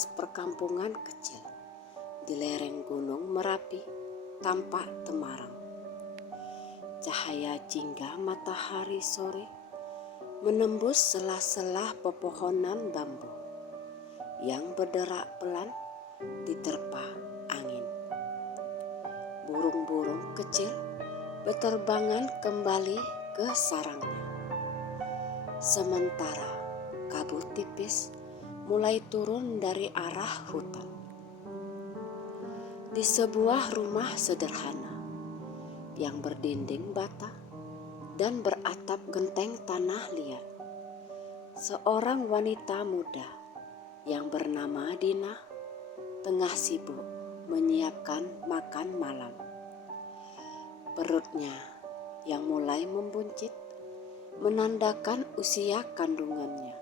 atas perkampungan kecil di lereng Gunung Merapi tampak temaram. Cahaya jingga matahari sore menembus sela-sela pepohonan bambu yang berderak pelan diterpa angin. Burung-burung kecil berterbangan kembali ke sarangnya. Sementara kabut tipis mulai turun dari arah hutan. Di sebuah rumah sederhana yang berdinding bata dan beratap genteng tanah liat, seorang wanita muda yang bernama Dina tengah sibuk menyiapkan makan malam. Perutnya yang mulai membuncit menandakan usia kandungannya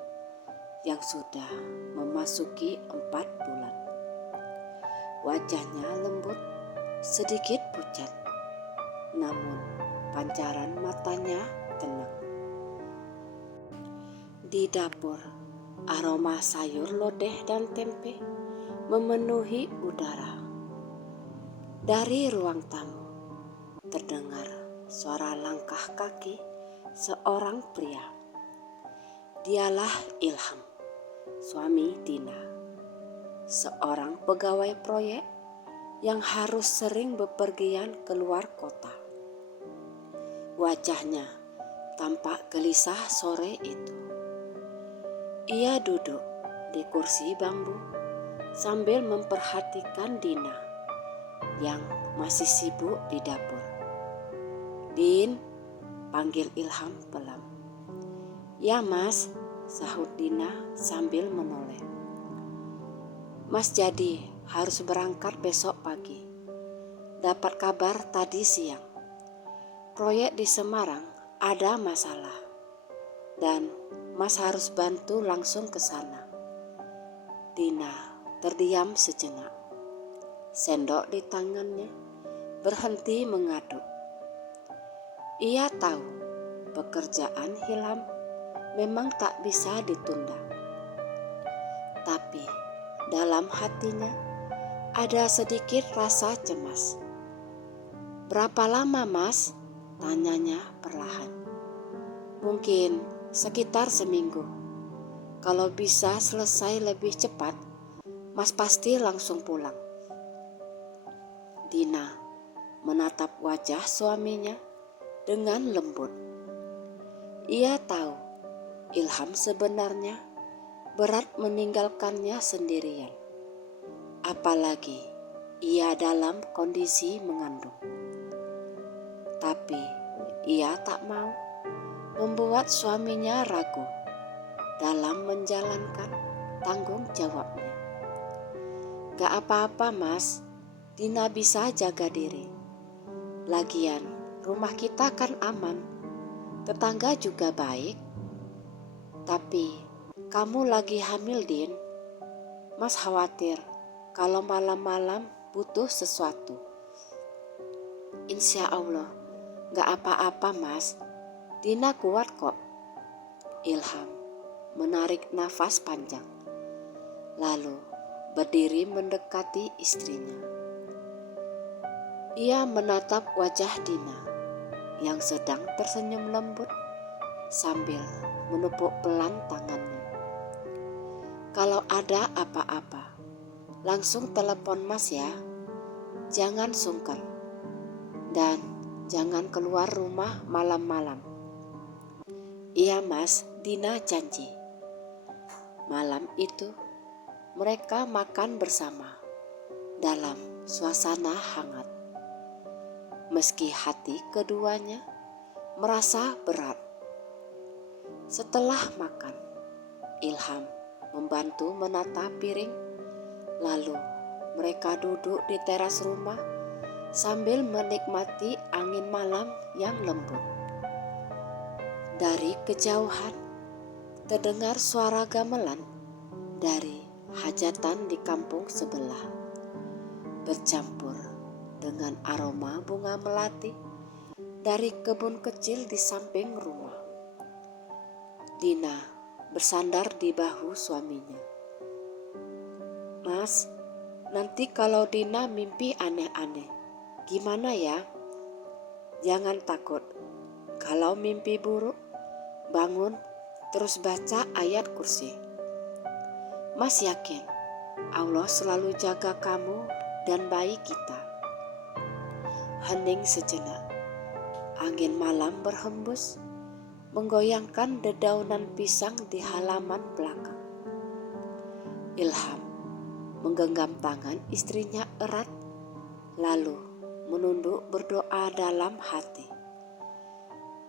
yang sudah memasuki 4 bulan. Wajahnya lembut, sedikit pucat, namun pancaran matanya tenang. Di dapur, aroma sayur lodeh dan tempe memenuhi udara. Dari ruang tamu, terdengar suara langkah kaki seorang pria. Dialah Ilham, suami Dina, seorang pegawai proyek yang harus sering bepergian keluar kota. Wajahnya tampak gelisah sore itu. Ia duduk di kursi bambu sambil memperhatikan Dina yang masih sibuk di dapur. "Din," panggil Ilham pelan. "Ya Mas," sahut Dina sambil menoleh. "Mas jadi harus berangkat besok pagi. Dapat kabar tadi siang. Proyek di Semarang ada masalah dan Mas harus bantu langsung ke sana." Dina terdiam sejenak. Sendok di tangannya berhenti mengaduk. Ia tahu pekerjaan Ilham memang tak bisa ditunda. Tapi dalam hatinya ada sedikit rasa cemas. "Berapa lama Mas?" tanyanya perlahan. "Mungkin sekitar seminggu. Kalau bisa selesai lebih cepat, Mas pasti langsung pulang." Dina menatap wajah suaminya dengan lembut. Ia tahu Ilham sebenarnya berat meninggalkannya sendirian, apalagi ia dalam kondisi mengandung. Tapi ia tak mau membuat suaminya ragu dalam menjalankan tanggung jawabnya. "Gak apa-apa Mas, Dina bisa jaga diri. Lagian rumah kita kan aman, tetangga juga baik. Tapi kamu lagi hamil Din. Mas khawatir kalau malam-malam butuh sesuatu." "Insya Allah gak apa-apa Mas, Dina kuat kok." Ilham menarik nafas panjang, lalu berdiri mendekati istrinya. Ia menatap wajah Dina yang sedang tersenyum lembut sambil menepuk pelan tangannya. "Kalau ada apa-apa, langsung telepon Mas ya. Jangan sungkan. Dan jangan keluar rumah malam-malam." "Iya Mas," Dina janji. Malam itu mereka makan bersama dalam suasana hangat. Meski hati keduanya merasa berat. Setelah makan, Ilham membantu menata piring, lalu mereka duduk di teras rumah sambil menikmati angin malam yang lembut. Dari kejauhan terdengar suara gamelan dari hajatan di kampung sebelah, bercampur dengan aroma bunga melati dari kebun kecil di samping rumah. Dina bersandar di bahu suaminya. Mas, nanti kalau Dina mimpi aneh-aneh, gimana ya? Jangan takut. Kalau mimpi buruk, bangun terus baca ayat kursi. Mas yakin Allah selalu jaga kamu dan bayi kita. Hening sejenak. Angin malam berhembus, menggoyangkan dedaunan pisang di halaman belakang. Ilham menggenggam tangan istrinya erat, lalu menunduk berdoa dalam hati.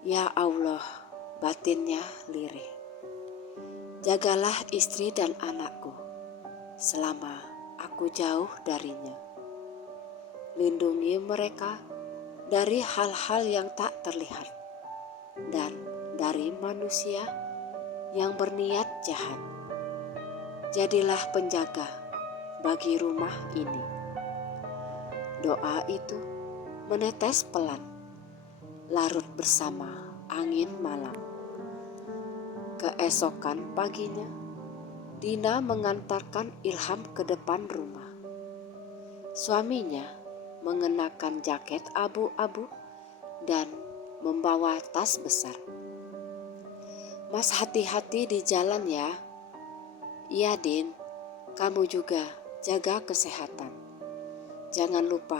Ya Allah, batinnya lirih. Jagalah istri dan anakku selama aku jauh darinya. Lindungi mereka dari hal-hal yang tak terlihat dan dari manusia yang berniat jahat. Jadilah penjaga bagi rumah ini. Doa itu menetes pelan, larut bersama angin malam. Keesokan paginya, Dina mengantarkan Ilham ke depan rumah. Suaminya mengenakan jaket abu-abu dan membawa tas besar. Mas, hati-hati di jalan ya. Iya Din, kamu juga jaga kesehatan. Jangan lupa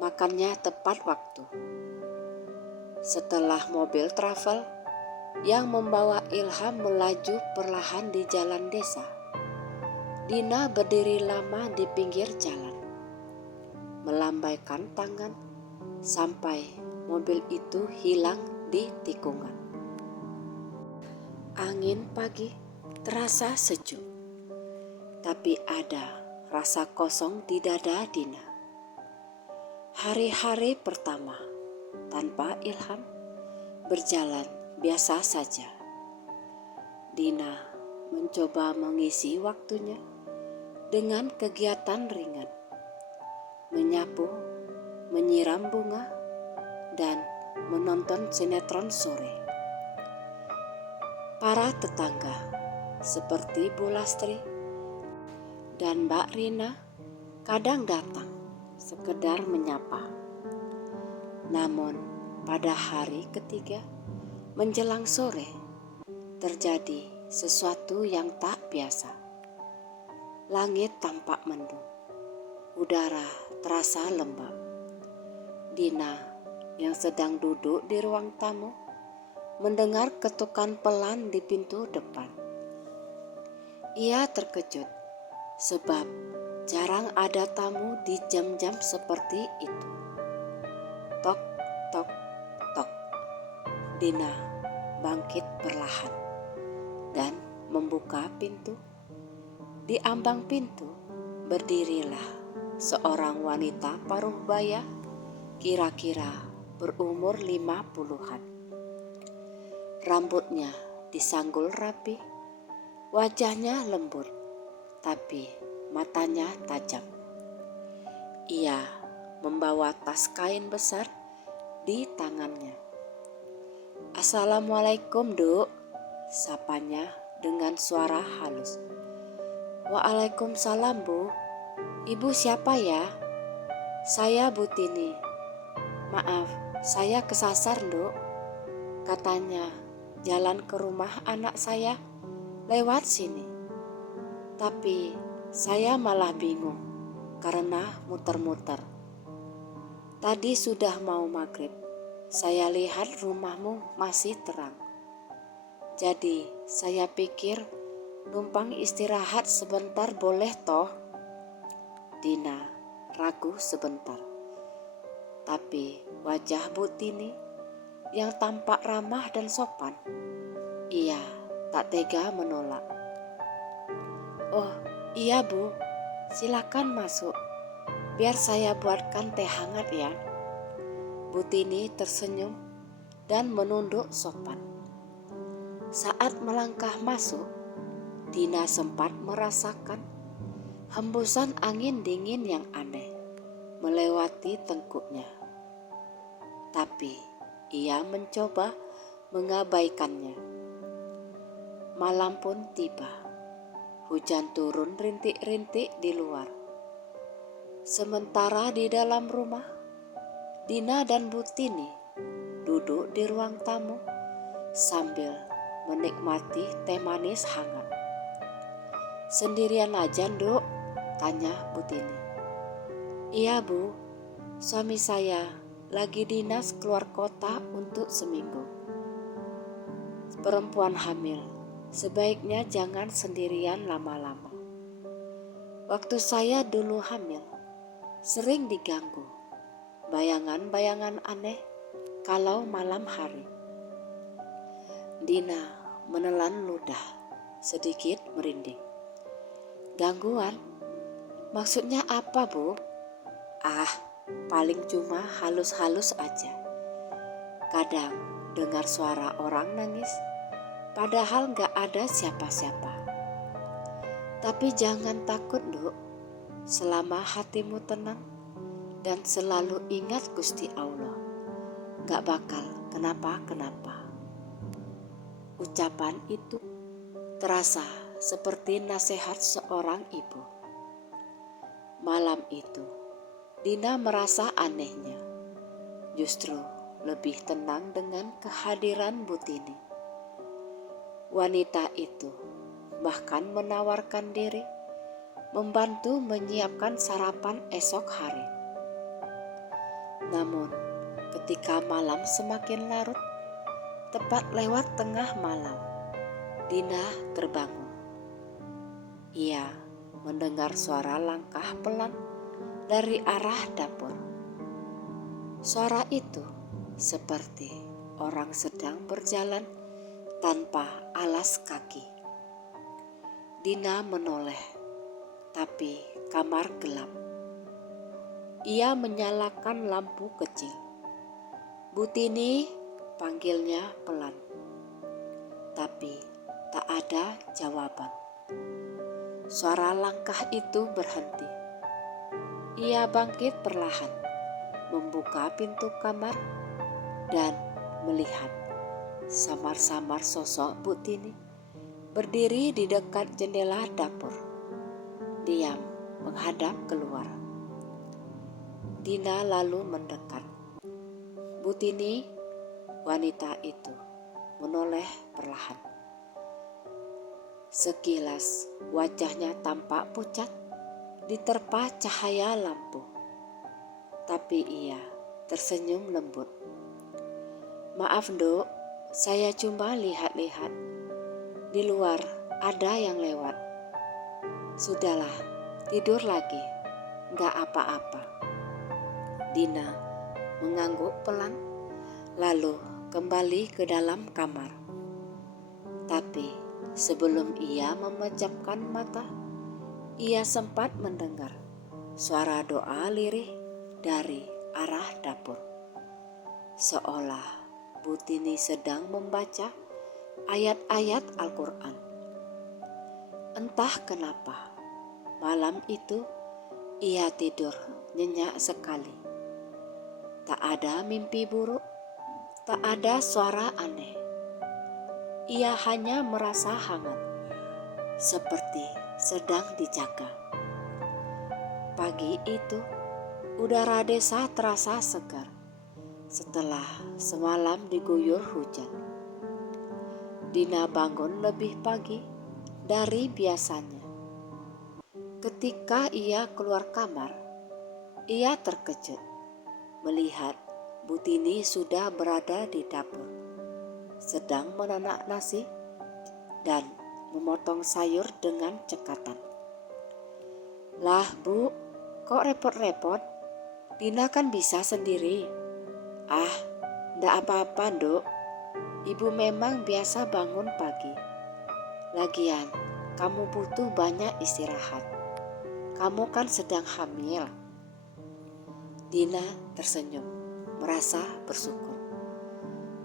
makannya tepat waktu. Setelah mobil travel yang membawa Ilham melaju perlahan di jalan desa, Dina berdiri lama di pinggir jalan, melambaikan tangan sampai mobil itu hilang di tikungan. Angin pagi terasa sejuk, tapi ada rasa kosong di dada Dina. Hari-hari pertama tanpa Ilham berjalan biasa saja. Dina mencoba mengisi waktunya dengan kegiatan ringan, menyapu, menyiram bunga, dan menonton sinetron sore. Para tetangga seperti Bu Lastri dan Mbak Rina kadang datang sekedar menyapa. Namun pada hari ketiga menjelang sore terjadi sesuatu yang tak biasa. Langit tampak mendung, udara terasa lembab. Dina yang sedang duduk di ruang tamu mendengar ketukan pelan di pintu depan. Ia terkejut sebab jarang ada tamu di jam-jam seperti itu. Tok, tok, tok. Dina bangkit perlahan dan membuka pintu. Di ambang pintu berdirilah seorang wanita paruh baya, kira-kira berumur 50-an. Rambutnya disanggul rapi, wajahnya lembut, tapi matanya tajam. Ia membawa tas kain besar di tangannya. Assalamualaikum, Duk, sapanya dengan suara halus. Waalaikumsalam, Bu. Ibu siapa ya? Saya Bu Tini. Maaf, saya kesasar, Duk. Katanya jalan ke rumah anak saya lewat sini. Tapi saya malah bingung karena muter-muter. Tadi sudah mau maghrib, saya lihat rumahmu masih terang. Jadi saya pikir numpang istirahat sebentar boleh toh? Dina ragu sebentar. Tapi wajah Bu Tini yang tampak ramah dan sopan, ia tak tega menolak. Oh iya Bu, silakan masuk. Biar saya buatkan teh hangat ya. Bu Tini tersenyum dan menunduk sopan. Saat melangkah masuk, Dina sempat merasakan hembusan angin dingin yang aneh melewati tengkuknya. Tapi ia mencoba mengabaikannya. Malam pun tiba. Hujan turun rintik-rintik di luar. Sementara di dalam rumah, Dina dan Butini duduk di ruang tamu sambil menikmati teh manis hangat. "Sendirian aja, Nduk?" tanya Butini. "Iya, Bu. Suami saya lagi dinas keluar kota untuk seminggu. Perempuan hamil, sebaiknya jangan sendirian lama-lama. Waktu saya dulu hamil, sering diganggu bayangan-bayangan aneh kalau malam hari." Dina menelan ludah, sedikit merinding. "Gangguan? Maksudnya apa, Bu?" "Ah, paling cuma halus-halus aja. Kadang dengar suara orang nangis, padahal gak ada siapa-siapa. Tapi jangan takut, Nduk. Selama hatimu tenang dan selalu ingat Gusti Allah, gak bakal kenapa-kenapa." Ucapan itu terasa seperti nasihat seorang ibu. Malam itu, Dina merasa anehnya justru lebih tenang dengan kehadiran Butini. Wanita itu bahkan menawarkan diri membantu menyiapkan sarapan esok hari. Namun, ketika malam semakin larut, tepat lewat tengah malam, Dina terbangun. Ia mendengar suara langkah pelan dari arah dapur. Suara itu seperti orang sedang berjalan tanpa alas kaki. Dina menoleh, tapi kamar gelap. Ia menyalakan lampu kecil. "Butini," panggilnya pelan. Tapi tak ada jawaban. Suara langkah itu berhenti. Ia bangkit perlahan, membuka pintu kamar dan melihat samar-samar sosok Butini berdiri di dekat jendela dapur, diam menghadap keluar. Dina lalu mendekat. "Butini," wanita itu menoleh perlahan. Sekilas wajahnya tampak pucat diterpa cahaya lampu, tapi ia tersenyum lembut. "Maaf, Nduk, saya cuma lihat-lihat. Di luar ada yang lewat." "Sudahlah, tidur lagi, gak apa-apa." Dina mengangguk pelan, lalu kembali ke dalam kamar. Tapi sebelum ia memejamkan mata, ia sempat mendengar suara doa lirih dari arah dapur. Seolah Butini sedang membaca ayat-ayat Al-Quran. Entah kenapa, malam itu ia tidur nyenyak sekali. Tak ada mimpi buruk, tak ada suara aneh. Ia hanya merasa hangat, seperti sedang dijaga. Pagi itu, udara desa terasa segar setelah semalam diguyur hujan. Dina bangun lebih pagi dari biasanya. Ketika ia keluar kamar, ia terkejut melihat Butini sudah berada di dapur, sedang menanak nasi dan memotong sayur dengan cekatan. "Lah, Bu, kok repot-repot? Dina kan bisa sendiri." "Ah, ndak apa-apa, Nduk. Ibu memang biasa bangun pagi. Lagian, kamu butuh banyak istirahat. Kamu kan sedang hamil." Dina tersenyum, merasa bersyukur.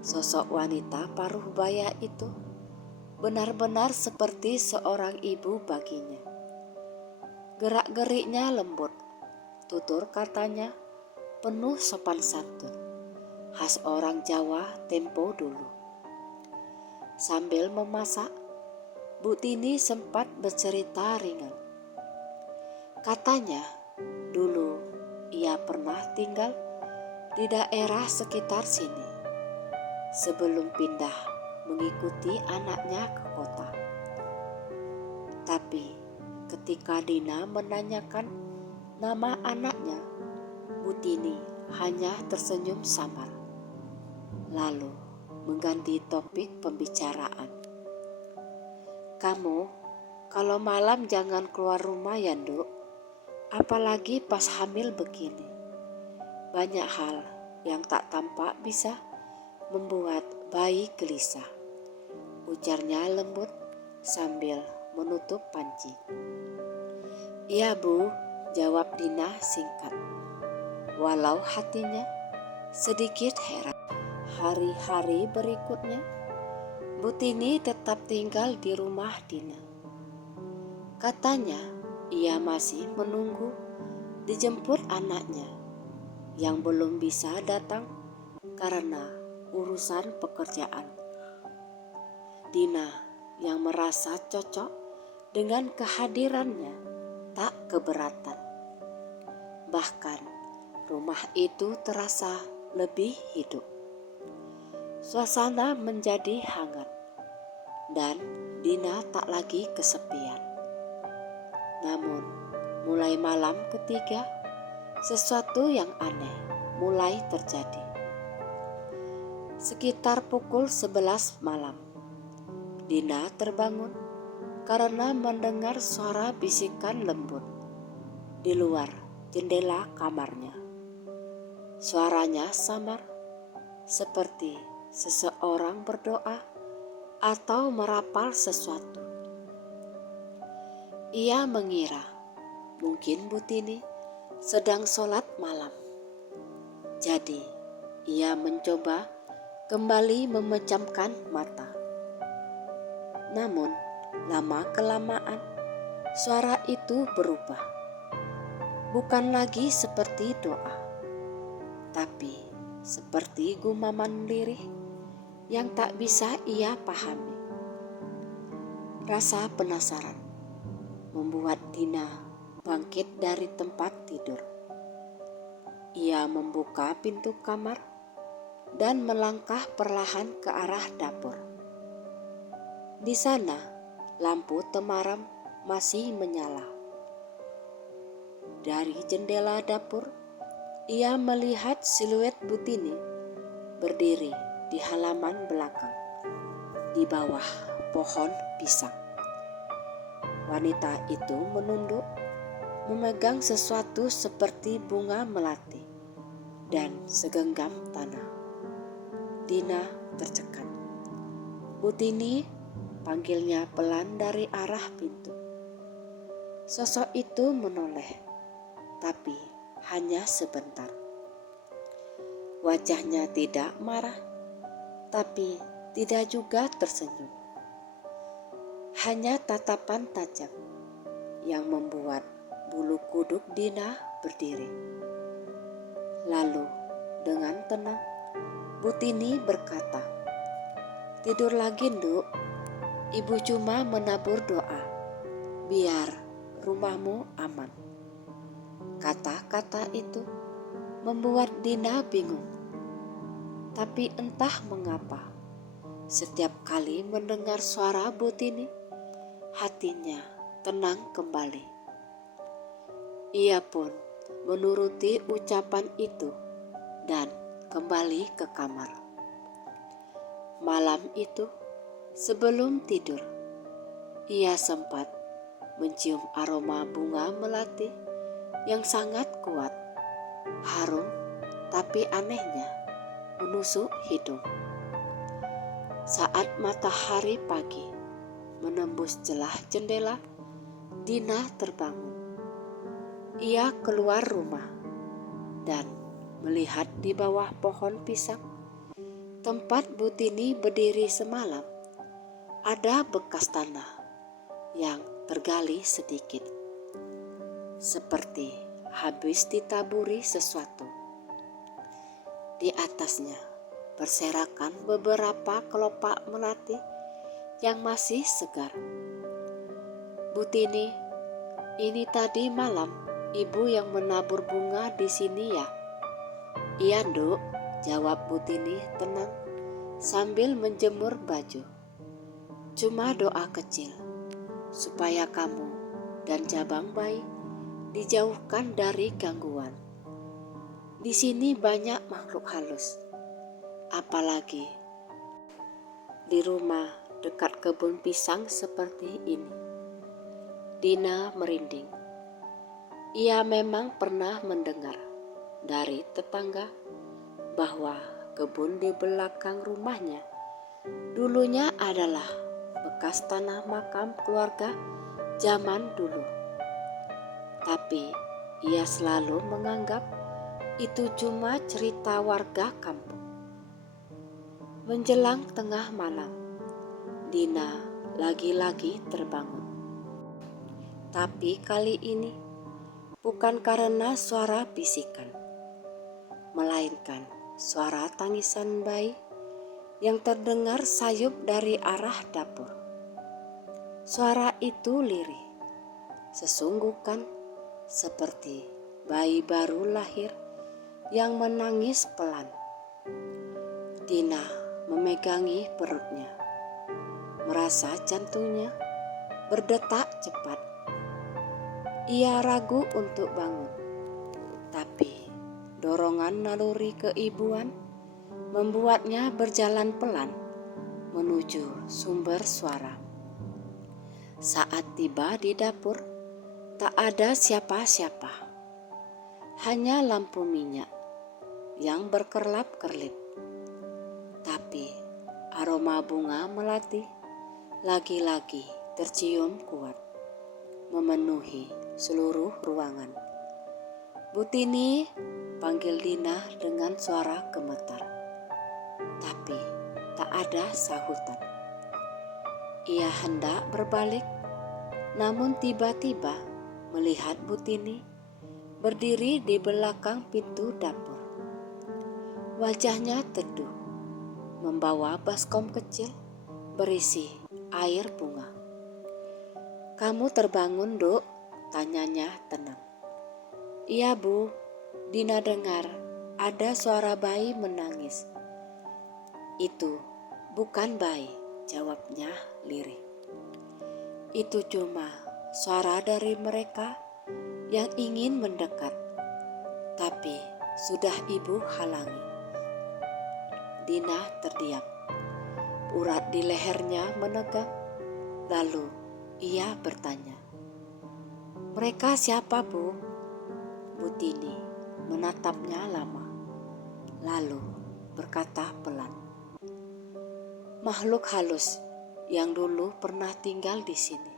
Sosok wanita paruh baya itu benar-benar seperti seorang ibu baginya. Gerak-geriknya lembut, tutur katanya penuh sopan santun, khas orang Jawa tempo dulu. Sambil memasak, Bu Tini sempat bercerita ringan. Katanya, dulu ia pernah tinggal di daerah sekitar sini sebelum pindah mengikuti anaknya ke kota. Tapi ketika Dina menanyakan nama anaknya, Bu Tini hanya tersenyum samar, lalu mengganti topik pembicaraan. Kamu kalau malam jangan keluar rumah ya, Nduk. Apalagi pas hamil begini. Banyak hal yang tak tampak bisa membuat bayi gelisah, ujarnya lembut sambil menutup panci. Iya Bu, jawab Dina singkat. Walau hatinya sedikit heran. Hari-hari berikutnya, Bu Tini tetap tinggal di rumah Dina. Katanya, ia masih menunggu dijemput anaknya yang belum bisa datang karena urusan pekerjaan. Dina yang merasa cocok dengan kehadirannya tak keberatan. Bahkan rumah itu terasa lebih hidup. Suasana menjadi hangat dan Dina tak lagi kesepian. Namun mulai malam ketiga, sesuatu yang aneh mulai terjadi. Sekitar pukul 11 malam, Dina terbangun karena mendengar suara bisikan lembut di luar jendela kamarnya. Suaranya samar, seperti seseorang berdoa atau merapal sesuatu. Ia mengira mungkin Bu Tini sedang sholat malam. Jadi ia mencoba kembali memejamkan mata. Namun lama-kelamaan suara itu berubah. Bukan lagi seperti doa, tapi seperti gumaman lirih yang tak bisa ia pahami. Rasa penasaran membuat Dina bangkit dari tempat tidur. Ia membuka pintu kamar dan melangkah perlahan ke arah dapur. Di sana, lampu temaram masih menyala. Dari jendela dapur, ia melihat siluet Bu Tini berdiri di halaman belakang, di bawah pohon pisang. Wanita itu menunduk, memegang sesuatu seperti bunga melati dan segenggam tanah. Dina tercekat. Bu Tini, panggilnya pelan dari arah pintu. Sosok itu menoleh, tapi hanya sebentar. Wajahnya tidak marah, tapi tidak juga tersenyum. Hanya tatapan tajam yang membuat bulu kuduk Dina berdiri. Lalu dengan tenang, Bu Tini berkata, "Tidur lagi, Nduk. Ibu cuma menabur doa, biar rumahmu aman." Kata-kata itu membuat Dina bingung. Tapi entah mengapa, setiap kali mendengar suara Bu Tini, hatinya tenang kembali. Ia pun menuruti ucapan itu dan kembali ke kamar. Malam itu, sebelum tidur, ia sempat mencium aroma bunga melati yang sangat kuat, harum tapi anehnya menusuk hidung. Saat matahari pagi menembus celah jendela, Dina terbangun. Ia keluar rumah dan melihat di bawah pohon pisang, tempat Bu Tini berdiri semalam, ada bekas tanah yang tergali sedikit, seperti habis ditaburi sesuatu. Di atasnya berserakan beberapa kelopak melati yang masih segar. Butini, ini tadi malam ibu yang menabur bunga di sini ya? Iya, Nduk, jawab Butini tenang sambil menjemur baju. Cuma doa kecil supaya kamu dan Jabang Bayi dijauhkan dari gangguan. Di sini banyak makhluk halus, apalagi di rumah dekat kebun pisang seperti ini. Dina merinding. Ia memang pernah mendengar dari tetangga bahwa kebun di belakang rumahnya dulunya adalah bekas tanah makam keluarga zaman dulu. Tapi ia selalu menganggap itu cuma cerita warga kampung. Menjelang tengah malam, Dina lagi-lagi terbangun. Tapi kali ini bukan karena suara bisikan, melainkan suara tangisan bayi yang terdengar sayup dari arah dapur. Suara itu lirih, sesungguhkan seperti bayi baru lahir yang menangis pelan. Dina memegangi perutnya, merasa jantungnya berdetak cepat. Ia ragu untuk bangun, tapi dorongan naluri keibuan membuatnya berjalan pelan menuju sumber suara. Saat tiba di dapur, tak ada siapa-siapa, hanya lampu minyak yang berkerlap-kerlip. Tapi aroma bunga melati lagi-lagi tercium kuat, memenuhi seluruh ruangan. Butini, panggil Dina dengan suara gemetar. Tapi tak ada sahutan. Ia hendak berbalik, namun tiba-tiba melihat Butini berdiri di belakang pintu dapur. Wajahnya teduh, membawa baskom kecil berisi air bunga. "Kamu terbangun, Duk?" tanyanya tenang. "Iya, Bu, Dina dengar ada suara bayi menangis." "Itu bukan bayi," jawabnya lirih. "Itu cuma suara dari mereka yang ingin mendekat, tapi sudah Ibu halangi." Dina terdiam. Urat di lehernya menegang, lalu ia bertanya, "Mereka siapa, Bu?" Butini menatapnya lama, lalu berkata pelan, "Makhluk halus yang dulu pernah tinggal di sini.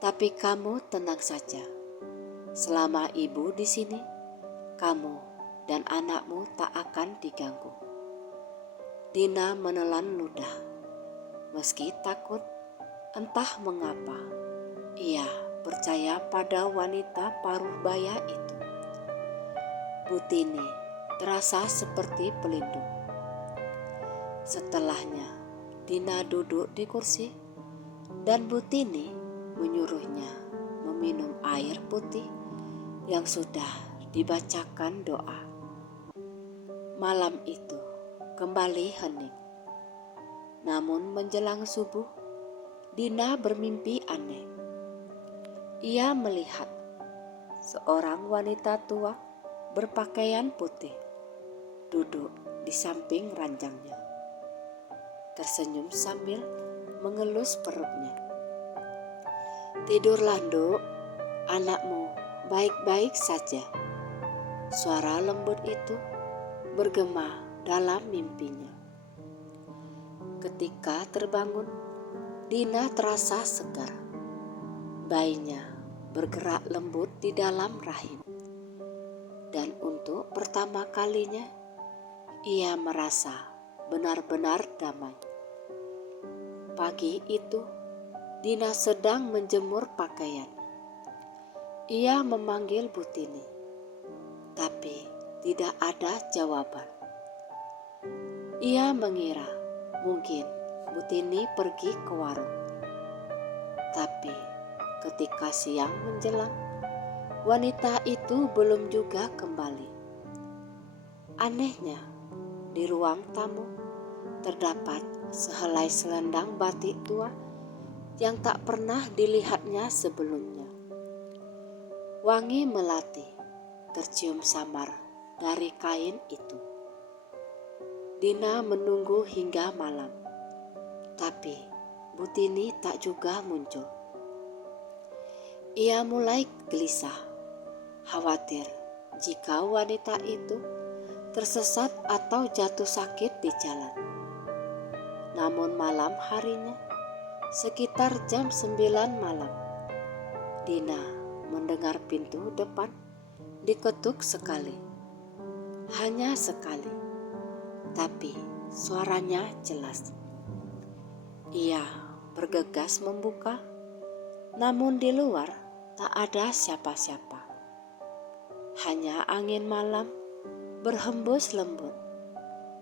Tapi kamu tenang saja. Selama Ibu di sini, kamu dan anakmu tak akan diganggu." Dina menelan ludah. Meski takut, entah mengapa ia percaya pada wanita paruh baya itu. Butini terasa seperti pelindung. Setelahnya, Dina duduk di kursi dan Butini menyuruhnya meminum air putih yang sudah dibacakan doa. Malam itu kembali hening. Namun menjelang subuh, Dina bermimpi aneh. Ia melihat seorang wanita tua berpakaian putih duduk di samping ranjangnya, tersenyum sambil mengelus perutnya. "Tidurlah, Nduk, anakmu baik-baik saja." Suara lembut itu bergema dalam mimpinya. Ketika terbangun, Dina terasa segar. Bayinya bergerak lembut di dalam rahim. Dan untuk pertama kalinya, ia merasa benar-benar damai. Pagi itu, Dina sedang menjemur pakaian. Ia memanggil Butini, tapi tidak ada jawaban. Ia mengira mungkin Butini pergi ke warung. Tapi ketika siang menjelang, wanita itu belum juga kembali. Anehnya, di ruang tamu terdapat sehelai selendang batik tua yang tak pernah dilihatnya sebelumnya. Wangi melati tercium samar dari kain itu. Dina menunggu hingga malam, tapi Butini tak juga muncul. Ia mulai gelisah, khawatir jika wanita itu tersesat atau jatuh sakit di jalan. Namun malam harinya, sekitar jam 9 malam, Dina mendengar pintu depan diketuk sekali. Hanya sekali, tapi suaranya jelas. Ia bergegas membuka, namun di luar tak ada siapa-siapa. Hanya angin malam berhembus lembut,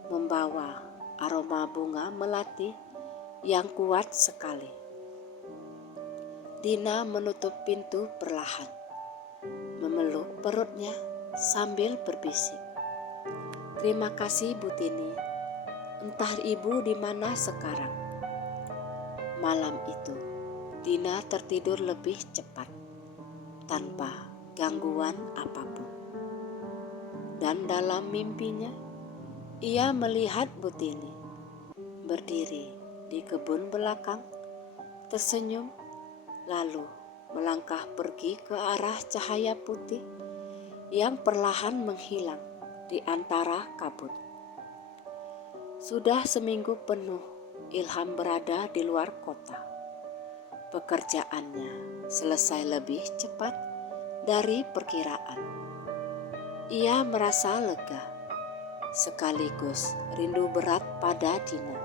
membawa aroma bunga melati yang kuat sekali. Dina menutup pintu perlahan, memeluk perutnya sambil berbisik, "Terima kasih Butini, entah ibu di mana sekarang." Malam itu, Dina tertidur lebih cepat, tanpa gangguan apapun. Dan dalam mimpinya, ia melihat Butini berdiri di kebun belakang, tersenyum, lalu melangkah pergi ke arah cahaya putih yang perlahan menghilang di antara kabut. Sudah seminggu penuh Ilham berada di luar kota. Pekerjaannya selesai lebih cepat dari perkiraan. Ia merasa lega, sekaligus rindu berat pada Dina.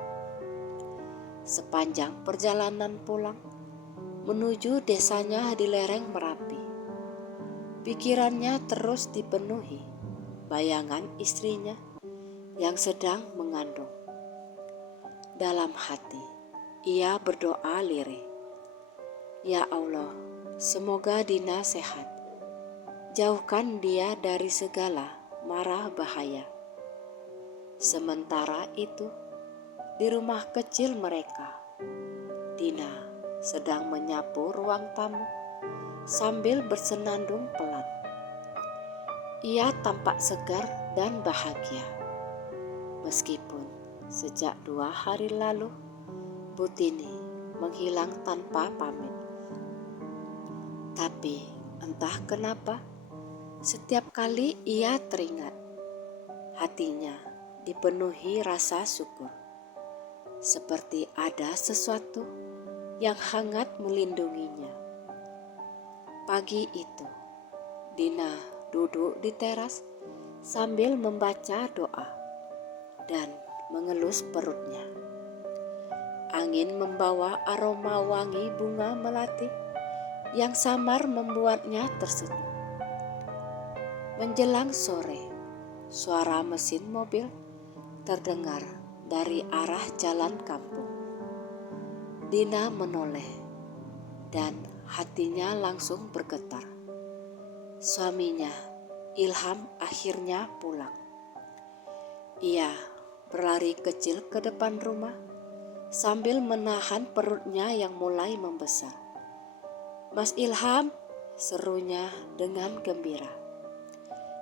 Sepanjang perjalanan pulang menuju desanya di lereng Merapi, pikirannya terus dipenuhi bayangan istrinya yang sedang mengandung. Dalam hati, ia berdoa lirih, "Ya Allah, semoga Dina sehat. Jauhkan dia dari segala mara bahaya." Sementara itu, di rumah kecil mereka, Dina sedang menyapu ruang tamu sambil bersenandung pelan. Ia tampak segar dan bahagia, meskipun sejak 2 hari lalu Butini menghilang tanpa pamit. Tapi entah kenapa, setiap kali ia teringat, hatinya dipenuhi rasa syukur, seperti ada sesuatu yang hangat melindunginya. Pagi itu, Dina duduk di teras sambil membaca doa dan mengelus perutnya. Angin membawa aroma wangi bunga melati yang samar membuatnya tersenyum. Menjelang sore, suara mesin mobil terdengar dari arah jalan kampung. Dina menoleh dan hatinya langsung bergetar. Suaminya, Ilham, akhirnya pulang. Ia berlari kecil ke depan rumah sambil menahan perutnya yang mulai membesar. "Mas Ilham," serunya dengan gembira.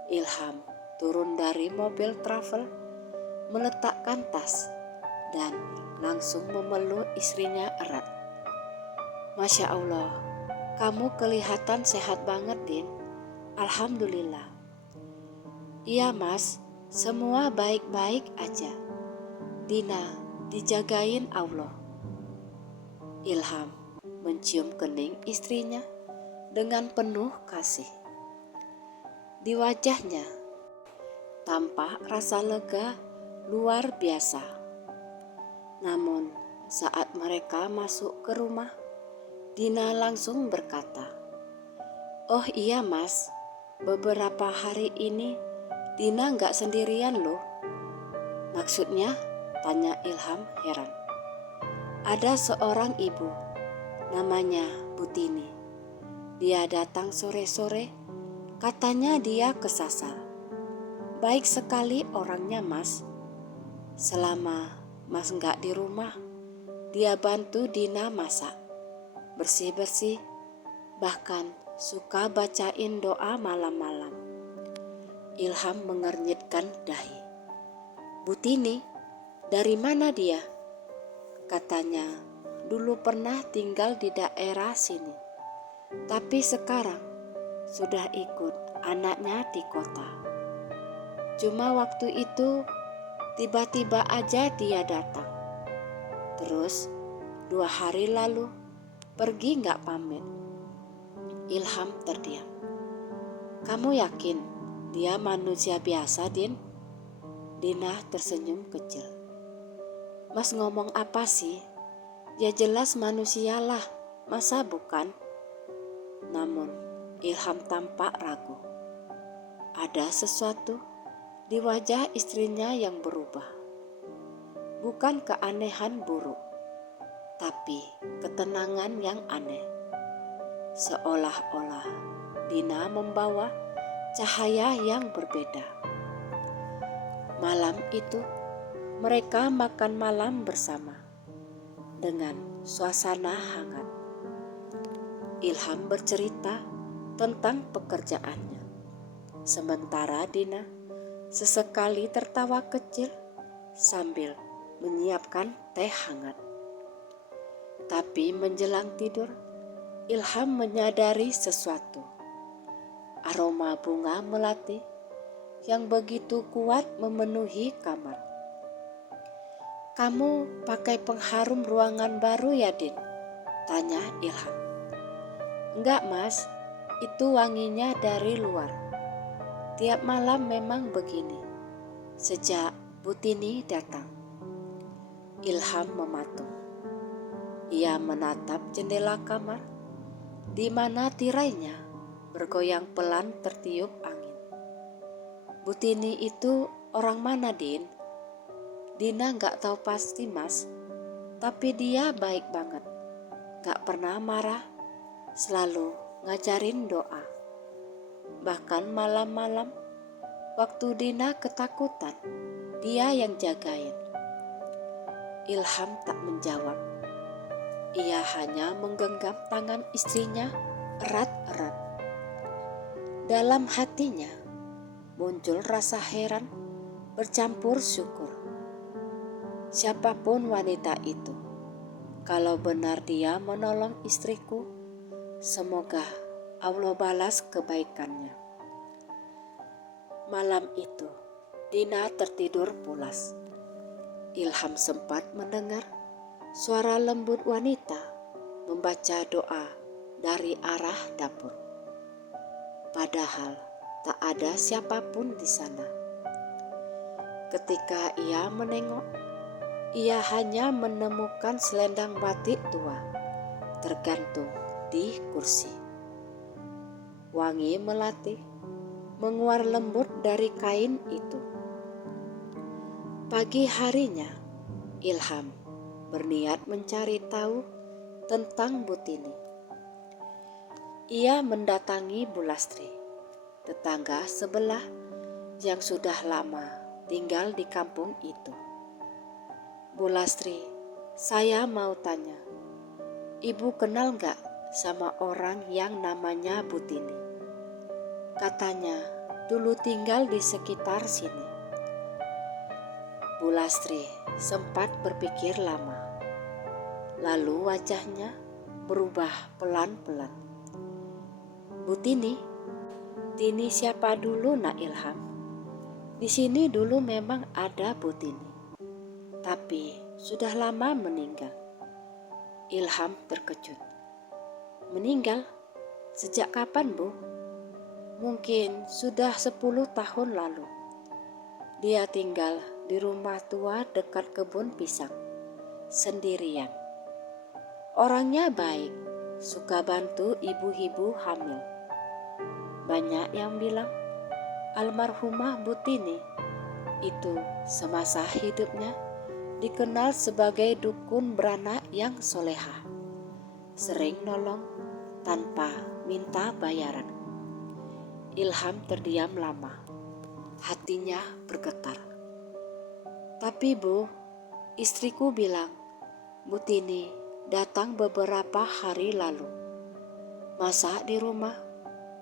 Ilham turun dari mobil travel, meletakkan tas, dan langsung memeluk istrinya erat. "Masya Allah, kamu kelihatan sehat banget, Din. Alhamdulillah." "Iya mas, semua baik-baik aja. Dina dijagain Allah." Ilham mencium kening istrinya dengan penuh kasih. Di wajahnya tampak rasa lega luar biasa. Namun saat mereka masuk ke rumah, Dina langsung berkata, "Oh iya mas, beberapa hari ini Dina gak sendirian loh." "Maksudnya?" tanya Ilham heran. "Ada seorang ibu, namanya Butini. Dia datang sore-sore, katanya dia kesasar. Baik sekali orangnya, Mas. Selama Mas nggak di rumah, dia bantu Dina masak, bersih-bersih, bahkan suka bacain doa malam-malam. Ilham mengernyitkan dahi. Bu Tini, dari mana dia? Katanya, dulu pernah tinggal di daerah sini, tapi sekarang sudah ikut anaknya di kota. Cuma waktu itu tiba-tiba aja dia datang. Terus 2 hari lalu pergi gak pamit. Ilham terdiam. Kamu yakin dia manusia biasa, Din? Dina tersenyum kecil. Mas ngomong apa sih? Ya jelas manusialah, masa bukan? Namun Ilham tampak ragu. Ada sesuatu di wajah istrinya yang berubah. Bukan keanehan buruk, tapi ketenangan yang aneh. Seolah-olah Dina membawa cahaya yang berbeda. Malam itu mereka makan malam bersama dengan suasana hangat. Ilham bercerita tentang pekerjaannya, sementara Dina sesekali tertawa kecil sambil menyiapkan teh hangat. Tapi menjelang tidur, Ilham menyadari sesuatu. Aroma bunga melati yang begitu kuat memenuhi kamar. Kamu pakai pengharum ruangan baru ya, Din? Tanya Ilham. Enggak, Mas, itu wanginya dari luar. Tiap malam memang begini, sejak Bu Tini datang. Ilham mematung. Ia menatap jendela kamar, di mana tirainya bergoyang pelan tertiup angin. Bu Tini itu orang mana, Din? Dina gak tahu pasti, Mas, tapi dia baik banget. Gak pernah marah, selalu ngajarin doa. Bahkan malam-malam, waktu Dina ketakutan, dia yang jagain. Ilham tak menjawab. Ia hanya menggenggam tangan istrinya erat-erat. Dalam hatinya muncul rasa heran bercampur syukur. Siapapun wanita itu, kalau benar dia menolong istriku, semoga Allah balas kebaikannya. Malam itu, Dina tertidur pulas. Ilham sempat mendengar suara lembut wanita membaca doa dari arah dapur. Padahal tak ada siapapun di sana. Ketika ia menengok, ia hanya menemukan selendang batik tua tergantung di kursi. Wangi melati menguar lembut dari kain itu. Pagi harinya, Ilham berniat mencari tahu tentang Bu Tini. Ia mendatangi Bu Lastri, tetangga sebelah yang sudah lama tinggal di kampung itu. Bu Lastri, saya mau tanya, Ibu kenal gak sama orang yang namanya Bu Tini? Katanya dulu tinggal di sekitar sini. Bu Lastri sempat berpikir lama, lalu wajahnya berubah pelan-pelan. Bu Tini? Tini siapa dulu, Nak Ilham? Di sini dulu memang ada Bu Tini, tapi sudah lama meninggal. Ilham terkejut. Meninggal? Sejak kapan, Bu? Mungkin sudah 10 tahun lalu. Dia tinggal di rumah tua dekat kebun pisang, sendirian. Orangnya baik, suka bantu ibu-ibu hamil. Banyak yang bilang almarhumah Bu Tini itu semasa hidupnya dikenal sebagai dukun beranak yang solehah, sering nolong tanpa minta bayaran. Ilham terdiam lama. Hatinya bergetar. Tapi Bu, istriku bilang, Bu Tini datang beberapa hari lalu. Masak di rumah,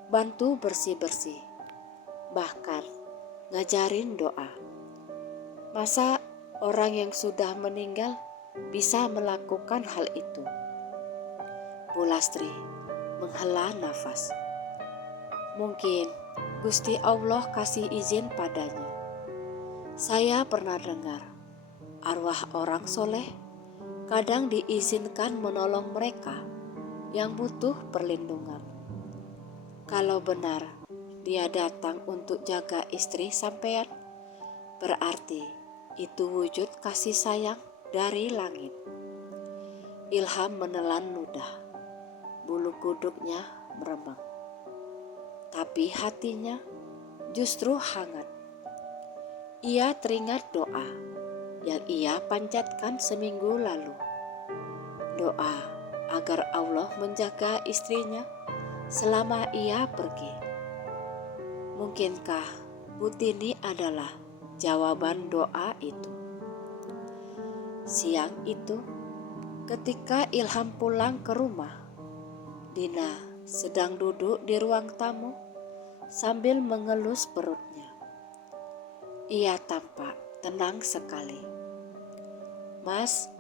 bantu bersih-bersih, bahkan ngajarin doa. Masa orang yang sudah meninggal bisa melakukan hal itu? Bu Lastri menghela nafas. Mungkin Gusti Allah kasih izin padanya. Saya pernah dengar arwah orang soleh kadang diizinkan menolong mereka yang butuh perlindungan. Kalau benar dia datang untuk jaga istri sampean, berarti itu wujud kasih sayang dari langit. Ilham menelan ludah, bulu kuduknya meremang. Tapi hatinya justru hangat. Ia teringat doa yang ia panjatkan seminggu lalu. Doa agar Allah menjaga istrinya selama ia pergi. Mungkinkah Bu Tini adalah jawaban doa itu? Siang itu, ketika Ilham pulang ke rumah, Dina sedang duduk di ruang tamu sambil mengelus perutnya. Ia tampak tenang sekali. Mas,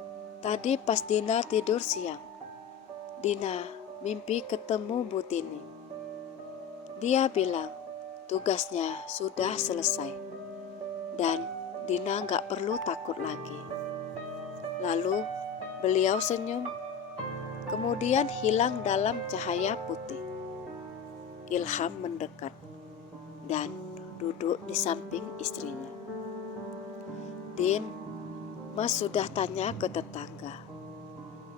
tadi pas Dina tidur siang, Dina mimpi ketemu Bu Tini. Dia bilang tugasnya sudah selesai dan Dina gak perlu takut lagi. Lalu beliau senyum, kemudian hilang dalam cahaya putih. Ilham mendekat dan duduk di samping istrinya. Din, Mas sudah tanya ke tetangga.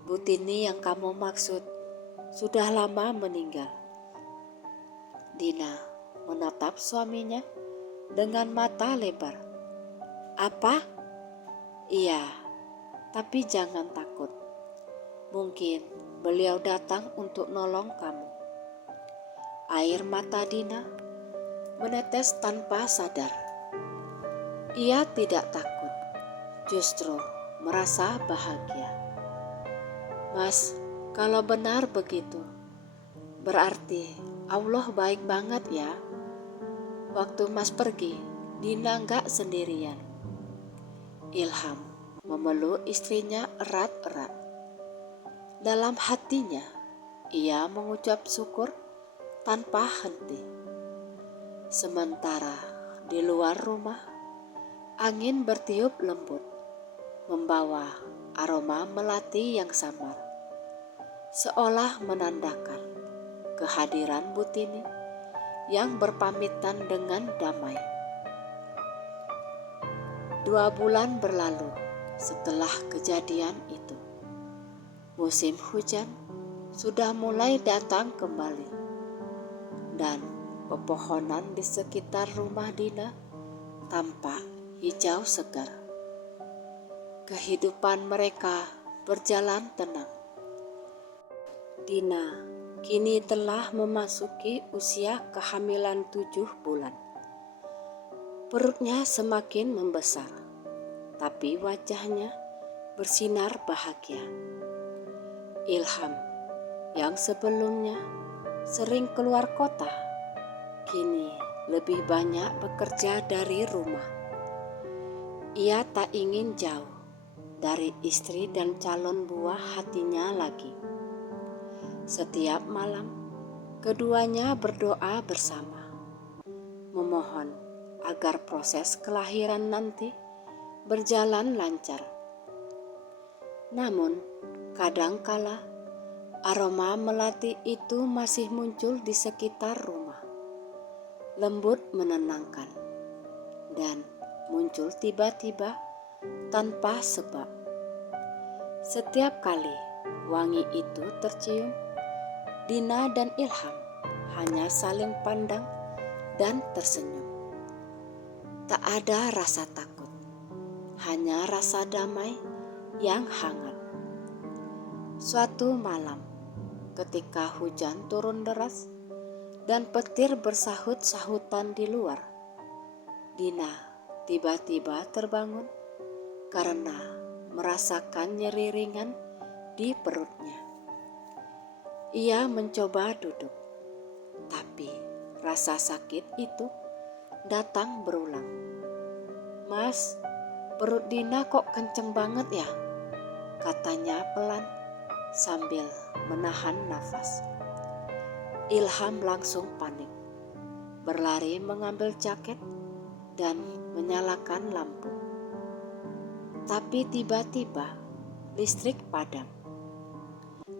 Bu Tini yang kamu maksud sudah lama meninggal. Dina menatap suaminya dengan mata lebar. Apa? Iya, tapi jangan takut. Mungkin beliau datang untuk nolong kamu. Air mata Dina menetes tanpa sadar. Ia tidak takut, justru merasa bahagia. Mas, kalau benar begitu, berarti Allah baik banget ya. Waktu Mas pergi, Dina gak sendirian. Ilham memeluk istrinya erat-erat. Dalam hatinya, ia mengucap syukur tanpa henti. Sementara di luar rumah, angin bertiup lembut, membawa aroma melati yang samar, seolah menandakan kehadiran Bu Tini yang berpamitan dengan damai. 2 bulan berlalu setelah kejadian itu. Musim hujan sudah mulai datang kembali, dan pepohonan di sekitar rumah Dina tampak hijau segar. Kehidupan mereka berjalan tenang. Dina kini telah memasuki usia kehamilan 7 bulan. Perutnya semakin membesar, tapi wajahnya bersinar bahagia. Ilham yang sebelumnya sering keluar kota, kini lebih banyak bekerja dari rumah. Ia tak ingin jauh dari istri dan calon buah hatinya lagi. Setiap malam, keduanya berdoa bersama, memohon agar proses kelahiran nanti berjalan lancar. Namun, kadangkala aroma melati itu masih muncul di sekitar rumah. Lembut menenangkan dan muncul tiba-tiba tanpa sebab. Setiap kali wangi itu tercium, Dina dan Ilham hanya saling pandang dan tersenyum. Tak ada rasa takut, hanya rasa damai yang hangat. Suatu malam, ketika hujan turun deras dan petir bersahut-sahutan di luar. Dina tiba-tiba terbangun karena merasakan nyeri ringan di perutnya. Ia mencoba duduk, tapi rasa sakit itu datang berulang. "Mas, perut Dina kok kenceng banget ya?" katanya pelan sambil menahan nafas. Ilham langsung panik, berlari mengambil jaket dan menyalakan lampu. Tapi tiba-tiba listrik padam.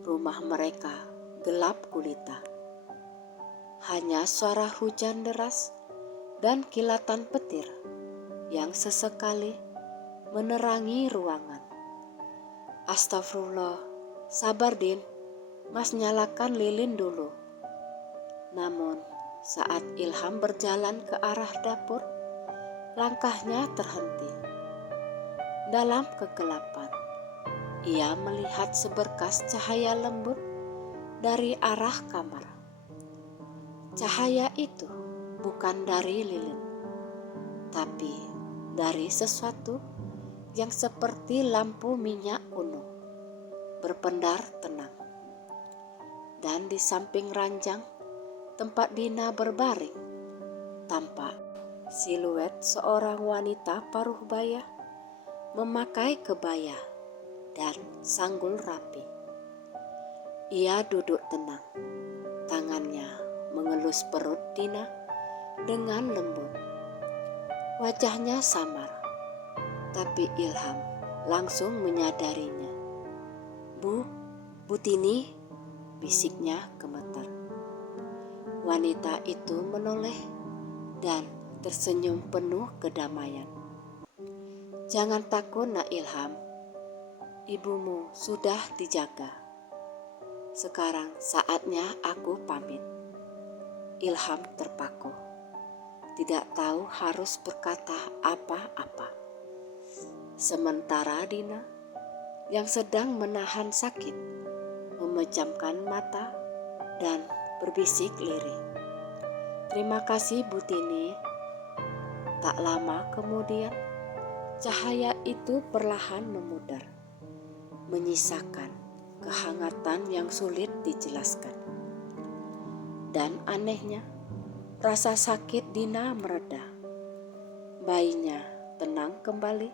Rumah mereka gelap gulita. Hanya suara hujan deras dan kilatan petir yang sesekali menerangi ruangan. "Astagfirullah, sabar Din, Mas nyalakan lilin dulu." Namun saat Ilham berjalan ke arah dapur, langkahnya terhenti. Dalam kegelapan, ia melihat seberkas cahaya lembut dari arah kamar. Cahaya itu bukan dari lilin, tapi dari sesuatu yang seperti lampu minyak kuno, berpendar tenang. Dan di samping ranjang tempat Dina berbaring, tampak siluet seorang wanita paruh baya memakai kebaya dan sanggul rapi. Ia duduk tenang, tangannya mengelus perut Dina dengan lembut. Wajahnya samar, tapi Ilham langsung menyadarinya. Bu Tini," bisiknya gemetar. Wanita itu menoleh dan tersenyum penuh kedamaian. "Jangan takut nak Ilham, ibumu sudah dijaga. Sekarang saatnya aku pamit." Ilham terpaku, tidak tahu harus berkata apa-apa. Sementara Dina yang sedang menahan sakit memejamkan mata dan berbisik lirih, "Terima kasih Bu Tini." Tak lama kemudian, cahaya itu perlahan memudar, menyisakan kehangatan yang sulit dijelaskan. Dan anehnya, rasa sakit Dina mereda. Bayinya tenang kembali,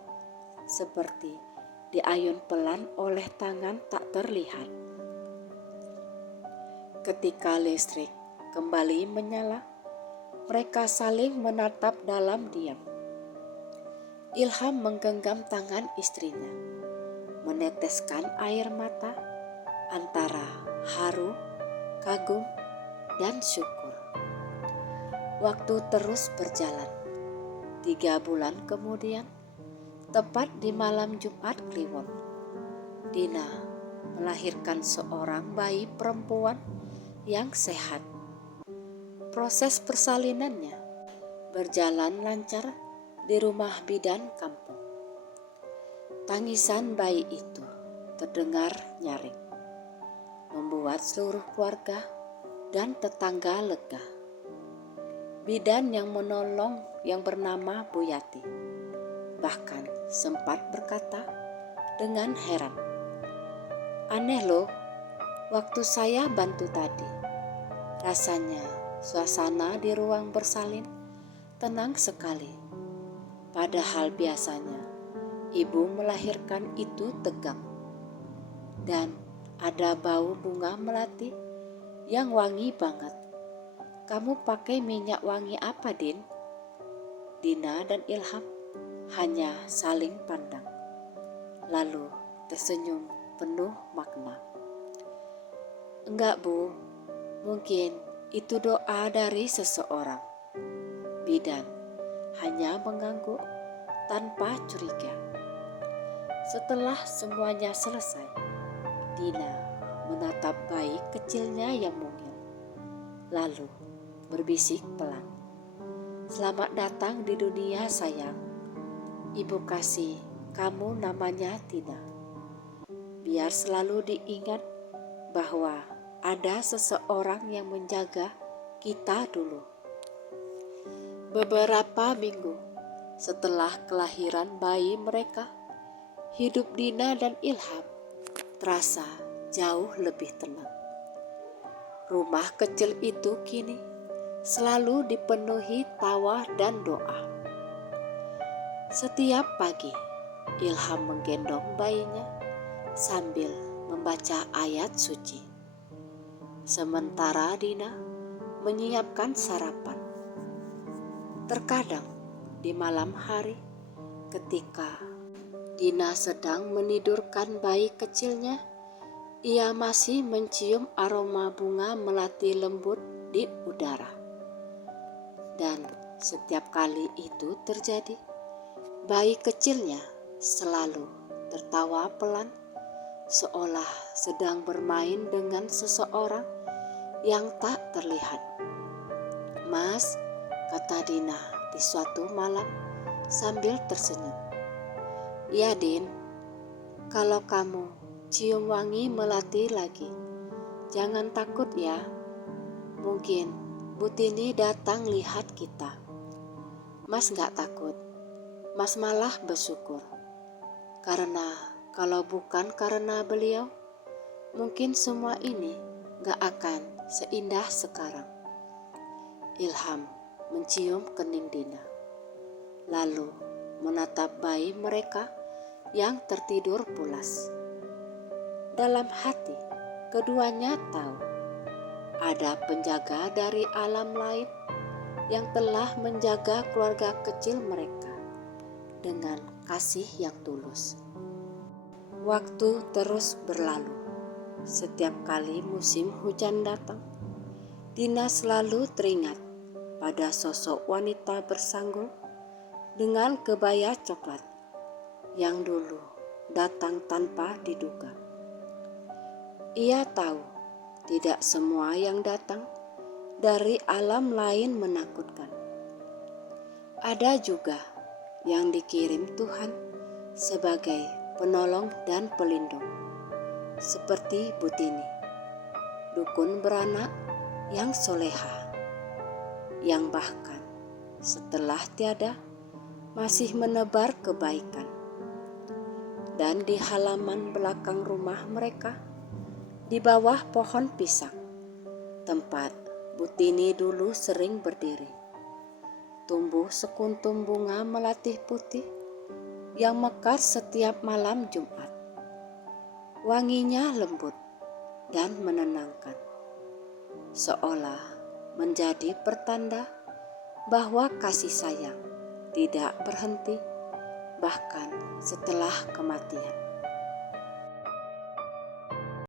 seperti diayun pelan oleh tangan tak terlihat. Ketika listrik kembali menyala, mereka saling menatap dalam diam. Ilham menggenggam tangan istrinya, meneteskan air mata antara haru, kagum, dan syukur. Waktu terus berjalan. 3 bulan kemudian, tepat di malam Jumat Kliwon, Dina melahirkan seorang bayi perempuan yang sehat. Proses persalinannya berjalan lancar di rumah bidan kampung. Tangisan bayi itu terdengar nyaring, membuat seluruh keluarga dan tetangga lega. Bidan yang menolong yang bernama Bu Yati bahkan sempat berkata dengan heran, "Aneh loh, waktu saya bantu tadi, rasanya suasana di ruang bersalin tenang sekali. Padahal biasanya ibu melahirkan itu tegang. Dan ada bau bunga melati yang wangi banget. Kamu pakai minyak wangi apa, Din?" Dina dan Ilham hanya saling pandang, lalu tersenyum penuh makna. "Enggak, Bu, mungkin itu doa dari seseorang." Bidan hanya mengangguk tanpa curiga. Setelah semuanya selesai, Dina menatap bayi kecilnya yang mungil, lalu berbisik pelan, "Selamat datang di dunia, sayang. Ibu kasih kamu namanya Tina. Biar selalu diingat bahwa ada seseorang yang menjaga kita dulu. Beberapa minggu setelah kelahiran bayi mereka, hidup Dina dan Ilham terasa jauh lebih tenang. Rumah kecil itu kini selalu dipenuhi tawa dan doa. Setiap pagi, Ilham menggendong bayinya sambil membaca ayat suci. Sementara Dina menyiapkan sarapan. Terkadang di malam hari, ketika Dina sedang menidurkan bayi kecilnya, ia masih mencium aroma bunga melati lembut di udara. Dan setiap kali itu terjadi, bayi kecilnya selalu tertawa pelan, seolah sedang bermain dengan seseorang yang tak terlihat. "Mas," kata Dina di suatu malam sambil tersenyum. "Ya Din, kalau kamu cium wangi melati lagi, jangan takut ya. Mungkin Butini datang lihat kita." "Mas gak takut, Mas malah bersyukur. Karena kalau bukan karena beliau, mungkin semua ini gak akan seindah sekarang." Ilham mencium kening Dina, lalu menatap bayi mereka yang tertidur pulas. Dalam hati, keduanya tahu ada penjaga dari alam lain yang telah menjaga keluarga kecil mereka dengan kasih yang tulus. Waktu terus berlalu. Setiap kali musim hujan datang, Dina selalu teringat pada sosok wanita bersanggul dengan kebaya coklat yang dulu datang tanpa diduga. Ia tahu tidak semua yang datang dari alam lain menakutkan. Ada juga yang dikirim Tuhan sebagai penolong dan pelindung, seperti Butini, dukun beranak yang soleha, yang bahkan setelah tiada masih menebar kebaikan. Dan di halaman belakang rumah mereka, di bawah pohon pisang, tempat Butini dulu sering berdiri, tumbuh sekuntum bunga melati putih yang mekar setiap malam Jumat. Wanginya lembut dan menenangkan, seolah menjadi pertanda bahwa kasih sayang tidak berhenti bahkan setelah kematian.